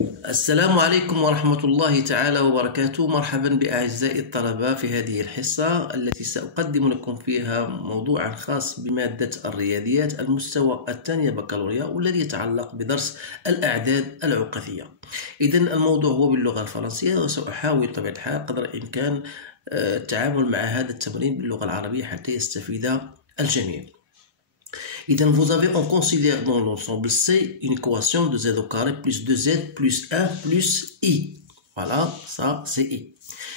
السلام عليكم ورحمة الله تعالى وبركاته. مرحبا بأعزائي الطلبة في هذه الحصة التي سأقدم لكم فيها موضوعا خاص بمادة الرياضيات المستوى الثاني بكالوريا، والذي يتعلق بدرس الأعداد العقدية. إذن الموضوع هو باللغة الفرنسية، وسأحاول بطبيعة الحال قدر الإمكان التعامل مع هذا التمرين باللغة العربية حتى يستفيد الجميع. Idem, vous avez, on considère dans l'ensemble C une équation de z au carré plus 2z plus 1 plus i. Voilà, ça c'est i.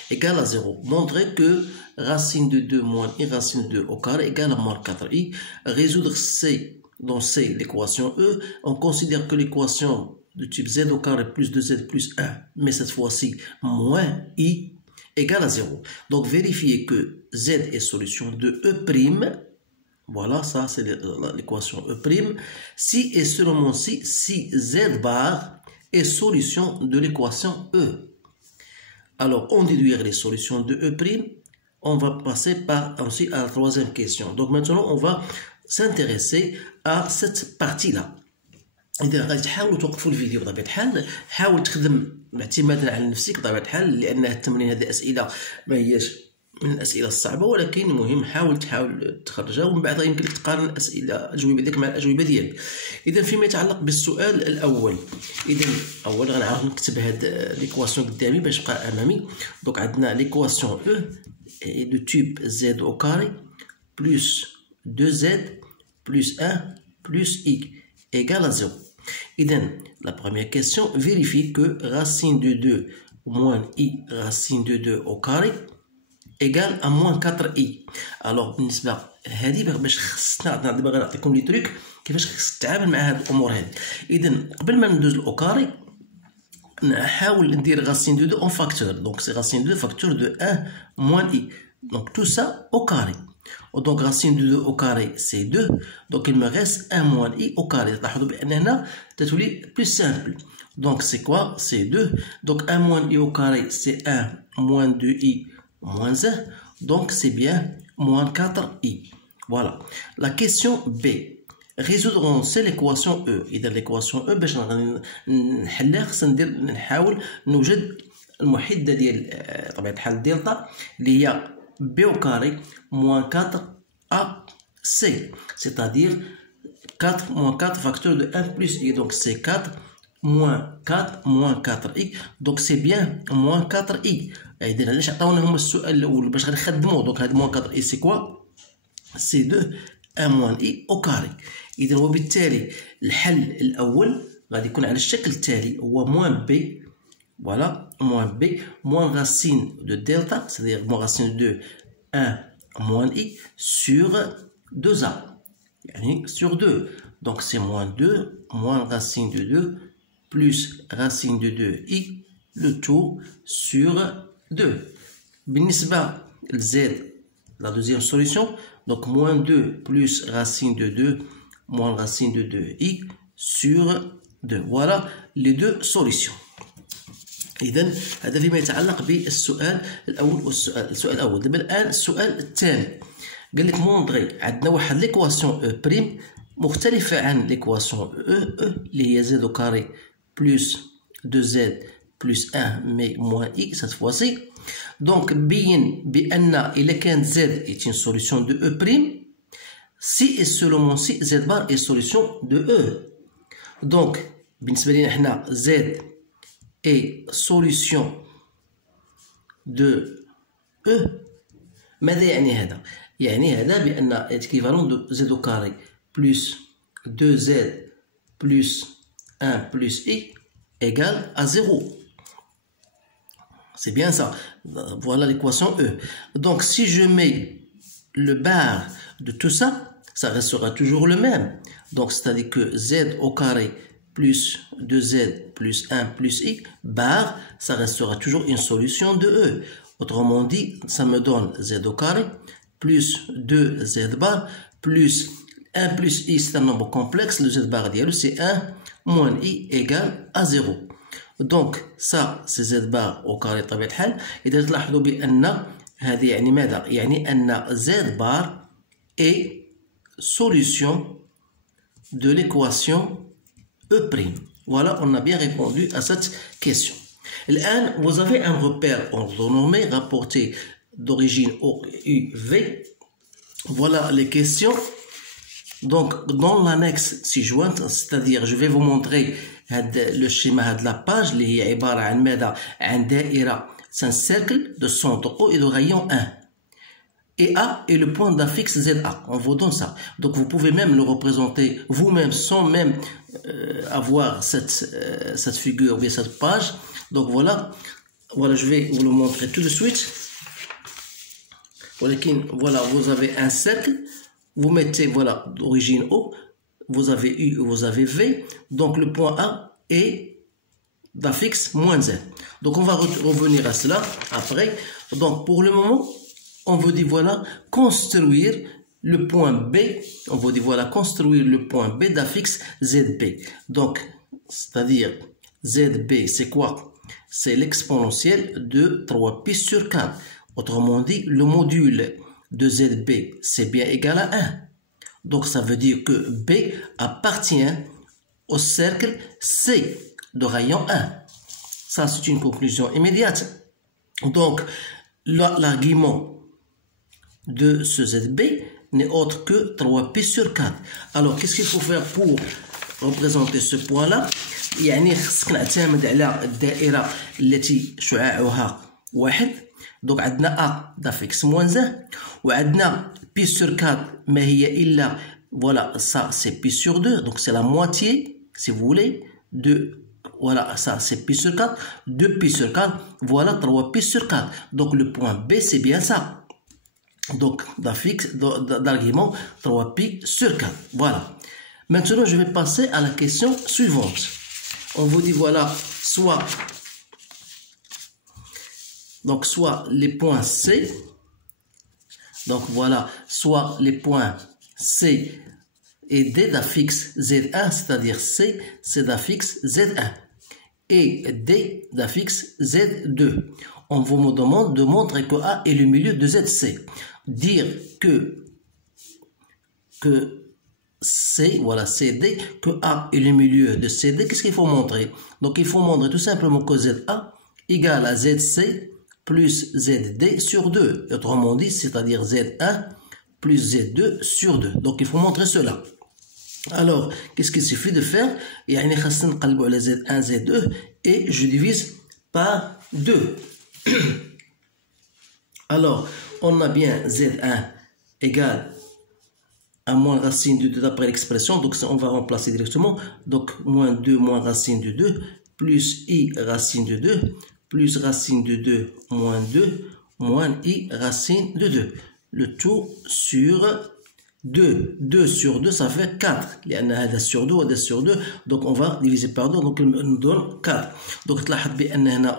Égale à 0. Montrez que racine de 2 moins i racine de 2 au carré égale à moins 4i. Résoudre C, dans C l'équation E. On considère que l'équation de type z au carré plus 2z plus 1, mais cette fois-ci moins i, égale à 0. Donc vérifiez que z est solution de E'. Voilà, ça c'est l'équation E'. Si et seulement si z bar est solution de l'équation E. Alors, on déduire les solutions de E', on va passer ensuite à la troisième question. Donc maintenant, on va s'intéresser à cette partie-là. إذا غادي تحاولوا توقفوا الفيديو بطبيعة الحال، حاول تخدم اعتمادا على نفسك بطبيعة الحال، لأن التمرين هذه أسئلة ما هياش من الأسئلة الصعبة، ولكن المهم حاول تخرجها، ومن بعد يمكن لك تقارن الأجوبة ديالك مع الأجوبة ديالك. إذا فيما يتعلق بالسؤال الأول، إذا أولا غنعرف نكتب هاد ليكواسيون قدامي باش تبقى أمامي. دونك عندنا ليكواسيون أو دو تيب زد أو كاري بلس 2z plus 1 plus i égale à 0. Idem, la première question, vérifie que racine de 2 moins i racine de 2 au carré égale à moins 4i. Alors بالنسبة هذه باش خصنا دابا غنعطيكم لي تريك كيفاش خصك تتعامل مع هاد الأمور هذه. إذا قبل ما ندوز لأو كاري نحاول ندير racine de 2 en facteur. Donc c'est racine de 2 facteur de 1 moins i. Donc tout ça au carré. Donc racine de 2 au carré c'est 2. Donc il me reste 1 moins i au carré. تلاحظوا بأن هنا تتولي plus simple. Donc c'est quoi? C'est 2. Donc 1 moins i au carré c'est 1 moins 2i moins 1. Donc c'est bien moins 4i. Voilà. La question B. Résoudre c'est l'équation E. إذا l'équation E باش نحلها خصنا نحاول نوجد المحدة ديال طبيعة الحال الدلتا اللي هي B au carré moins 4AC. C'est-à-dire 4 moins 4 facteur de 1 plus i. Donc c'est 4 moins 4 moins 4i. Donc c'est bien moins 4i. إذا علاش عطاونا هما السؤال الأول باش غنخدموه. Donc هاد moins 4i c'est quoi? C'est 2 1 moins i au carré. إذا وبالتالي الحل الأول غادي يكون على الشكل التالي، هو moins b. Voilà, moins b, moins racine de delta, c'est-à-dire moins racine de 1 moins i sur 2a. Yani sur 2. Donc c'est moins 2, moins racine de 2, plus racine de 2i, le tout sur 2. بالنسبة z, la deuxième solution, donc moins 2 plus racine de 2, moins racine de 2i sur 2. Voilà les deux solutions. إذن هذا فيما يتعلق بالسؤال الأول السؤال الأول. دابا الآن السؤال الثاني قال لك موندغي عندنا واحد ليكواسيون أو بريم مختلفة عن ليكواسيون أو اللي هي زد أو كاري بلس 2z بلس 1 مي موان إي سات فواسي. دونك بين بأن إلا كانت z est une solution de E prime si et seulement si z bar est solution de E. دونك بالنسبة لنا حنا z et solution de E. ماذا يعني هذا؟ يعني هذا بأن équivalent de z au carré plus 2z plus 1 plus i égale à 0. C'est bien ça. Voilà l'équation E. Donc si je mets le bar de tout ça, ça restera toujours le même. Donc c'est-à-dire que z au carré plus 2z plus 1 plus i, bar, ça restera toujours une solution de E. Autrement dit, ça me donne z au carré plus 2z bar plus 1 plus i, c'est un nombre complexe, le z bar c'est 1 moins i égale à 0. Donc ça c'est z bar au carré بطبيعة الحال. إذا تلاحظوا بأن هذه يعني ماذا؟ يعني أن z bar est solution de l'équation E'. Voilà, on a bien répondu à cette question. L'an, vous avez un repère orthonormé rapporté d'origine OUV. Voilà les questions. Donc, dans l'annexe ci-jointe, c'est-à-dire, je vais vous montrer le schéma de la page, qui est عبارة عن ماذا؟ عن دائرة. C'est un cercle de centre O et de rayon 1. Et A est le point d'affixe ZA. On vous donne ça. Donc, vous pouvez même le représenter vous-même sans même avoir cette figure ou bien cette page. Donc, voilà, je vais vous le montrer tout de suite. Voilà, vous avez un cercle. Vous mettez, voilà, d'origine O, vous avez U, vous avez V, donc le point A est d'affixe moins 1. Donc on va revenir à cela après. Donc pour le moment, on vous dit, voilà, construire le point B, on vous dit, voilà, construire le point B d'affixe ZB. Donc, c'est-à-dire, ZB, c'est quoi? C'est l'exponentielle de 3π sur 4. Autrement dit, le module de ZB, c'est bien égal à 1. Donc, ça veut dire que B appartient au cercle C de rayon 1. Ça, c'est une conclusion immédiate. Donc, l'argument de ce ZB n'est autre que 3π sur 4. Alors, qu'est-ce qu'il faut faire pour représenter ce point-là? يعني خصك نعتمد على الدائرة التي شعاعها 1. Donc, عندنا A d'affixe moins 1. وعندنا π sur 4 ما هي إلا, voilà, ça c'est π sur 2. Donc, c'est la moitié, si vous voulez, de, voilà, ça c'est π sur 4. 2π sur 4, voilà 3π sur 4. Donc, le point B, c'est bien ça. Donc, d'argument 3π sur 4. Voilà. Maintenant, je vais passer à la question suivante. On vous dit, voilà, soit les points C, donc voilà, soit les points C et D d'affixe Z1, c'est-à-dire C, c'est d'affixe Z1, et D d'affixe Z2. On vous demande de montrer que A est le milieu de ZC. Dire que C, voilà, CD, que A est le milieu de CD, qu'est-ce qu'il faut montrer? Donc, il faut montrer tout simplement que ZA égale à ZC plus ZD sur 2. Autrement dit, c'est-à-dire Z1 plus Z2 sur 2. Donc, il faut montrer cela. Alors, qu'est-ce qu'il suffit de faire? يعني خاصنا نقلبوا على Z1, Z2 et je divise par 2. Alors, on a bien Z1 égale à moins racine de 2 d'après l'expression, donc on va remplacer directement, donc moins 2 moins racine de 2, plus I racine de 2, plus racine de 2 moins 2, moins I racine de 2. Le tout sur 2. 2 sur 2, ça fait 4. Il y en a sur 2 ou sur 2, donc on va diviser par 2, donc il nous donne 4. Donc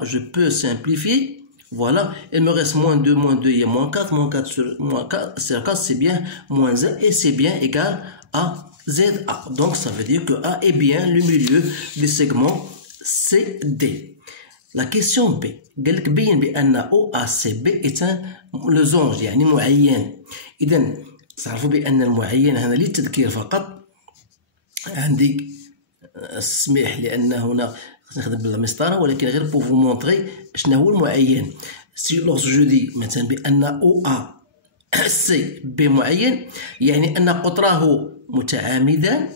je peux simplifier. Voilà, il me reste moins 2, il y a moins 4 sur 4, c'est bien moins 1 et c'est bien égal à ZA. Donc ça veut dire que A est bien le milieu du segment CD. La question B. قال لك بين بأن OACB est un losange يعني معين. إذا تعرفوا بأن المعين هنا للتذكير فقط. عندي اسمح لأن هنا نخدم بالمسطره ولكن غير pour vous montrer شنو هو المعين. Si lorsque je dis مثلا بأن OAC B معين يعني أن قطره متعامدا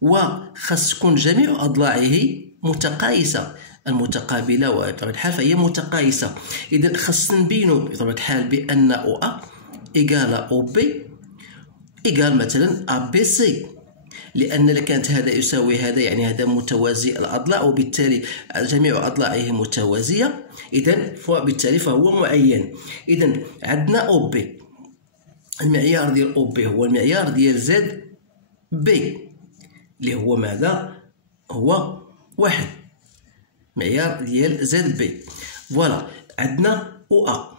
وخاص تكون جميع أضلاعه متقايسة المتقابلة وبطبيعة الحال فهي متقايسة. إذا خاصنا نبينو بطبيعة الحال بأن OA إيكال OB إيكال مثلا ABC، لأن كانت هذا يساوي هذا يعني هذا متوازي الأضلاع وبالتالي جميع أضلاعه متوازية، إذن بالتالي فهو معين. إذن عندنا أو بي، المعيار ديال أو بي هو المعيار ديال زد بي اللي هو ماذا؟ هو 1 معيار ديال زد بي. فوالا عندنا أو أ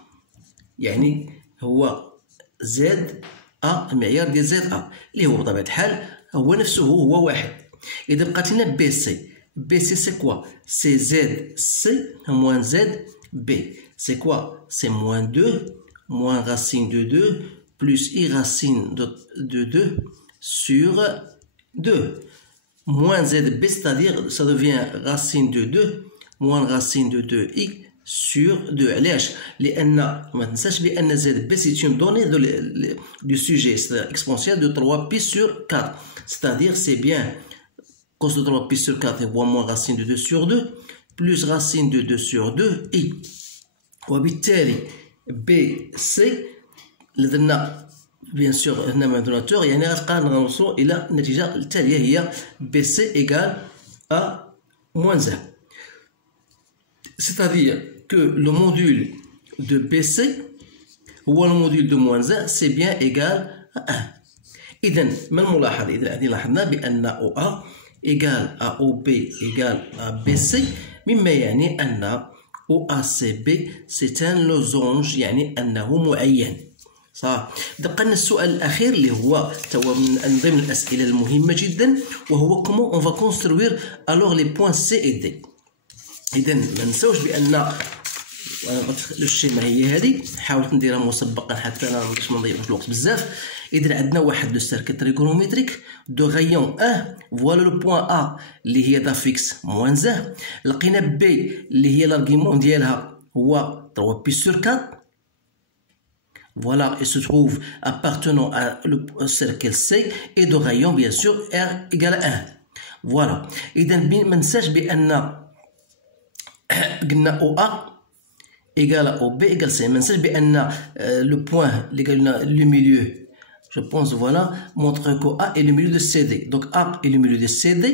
يعني هو زد أ المعيار ديال زد أ اللي هو بطبيعة الحال هو نفسه هو 1. إذا بقات لنا بي سي، بي سي سي كوا؟ سي زد سي موان زد بي. سي كوا؟ سي موان 2 موان racine de 2 plus i racine de 2 sur 2. moins ZB, c'est-à-dire ça devient racine de 2 moins racine de 2x sur 2. علاش؟ لأن ما تنساش بأن ZB c'est une donnée du sujet, c'est exponentielle de 3pi sur 4. C'est-à-dire c'est bien cos de 3pi sur 4 égale moins racine de 2 sur 2 plus racine de 2 sur 2i. وبالتالي BC لدينا bien sûr هنا مع دوناتور، يعني غتلقى نوصلوا إلى النتيجة التالية هي BC égale à moins 1. C'est-à-dire que le module de BC هو le module de moins 1 c'est bien égal à 1. إذا ما الملاحظ؟ إذا لاحظنا بأن OA égal à OB égal à BC، مما يعني أن OACB c'est un losange، يعني أنه معين. صح. بقى لنا السؤال الأخير اللي هو توا من ضمن الأسئلة المهمة جدا، وهو comment on va construire alors les points C et D. إذا ما نساوش بأن الشيمة هي هذه، حاولت نديرها مسبقا حتى باش ما نضيعوش الوقت بزاف. إذا عندنا واحد لو سيركل تريغونوميتريك دو غايون أ، فوالا لو بوان أ اللي هي دافيكس موان 1، لقينا بي اللي هي لارغيمون ديالها هو 3 بي سور 4. Voilà, il se trouve appartenant à le cercle C et de rayon bien sûr R égale à 1. Voilà. إذا ما ننساش بأن قلنا OA égale à OB égale C. ما ننساش بأن le point اللي قلنا le milieu, je pense voilà, montre que A est le milieu de CD. Donc A est le milieu de CD.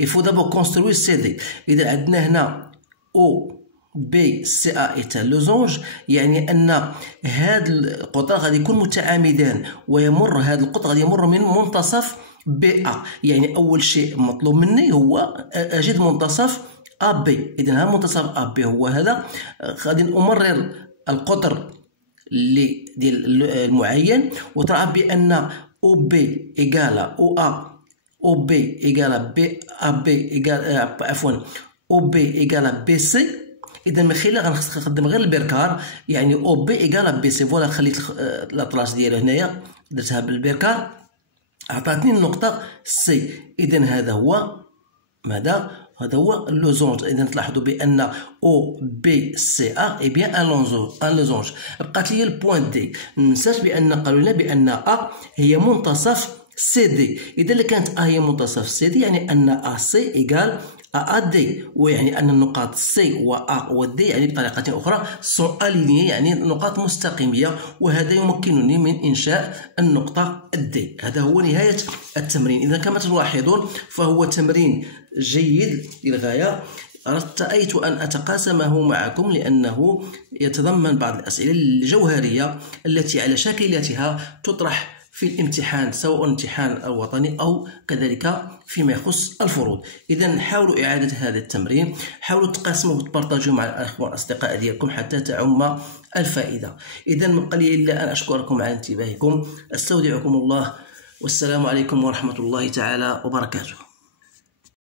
Il faut d'abord construire CD. إذا عندنا هنا O B C A est un losange، يعني أن هاد القطر غادي يكون متعامدان، ويمر هاد القطر غادي يمر من منتصف B A. يعني أول شيء مطلوب مني هو أجد منتصف A B. إذا هذا منتصف A B هو هذا، غادي أمرر القطر اللي ديال المعين، وترى بأن O B إيكال O A O B إيكال B A B إيكال عفوا O B إيكال B C. إذا من خلالها غنخدم غير البركار، يعني أو بي إيكال بي سي. فوالا خليت لاطلاس ديالو هنايا درتها بالبركار، عطاتني النقطة سي. إذا هذا هو ماذا؟ هذا هو اللوزونج. إذا تلاحظوا بأن أو بي سي أ إي بيان ان لوزونج. بقات لي البوان دي، مننساش بأن قالوا لنا بأن أ هي منتصف سي دي. إذا اللي كانت أ هي منتصف سي دي، يعني أن أ سي إيكال أ دي، ويعني أن النقاط سي و أ و دي يعني بطريقة أخرى سون ألينيي، يعني نقاط مستقيمية، وهذا يمكنني من إنشاء النقطة دي. هذا هو نهاية التمرين. إذا كما تلاحظون فهو تمرين جيد للغاية، ارتأيت أن أتقاسمه معكم لأنه يتضمن بعض الأسئلة الجوهرية التي على شاكلتها تطرح في الامتحان، سواء الامتحان الوطني أو كذلك فيما يخص الفروض. إذا حاولوا إعادة هذا التمرين، حاولوا تقاسموه وتبارطاجوه مع الأخوة والأصدقاء ديالكم حتى تعم الفائدة. إذا ما بقى لي إلا أن أشكركم على انتباهكم، أستودعكم الله، والسلام عليكم ورحمة الله تعالى وبركاته.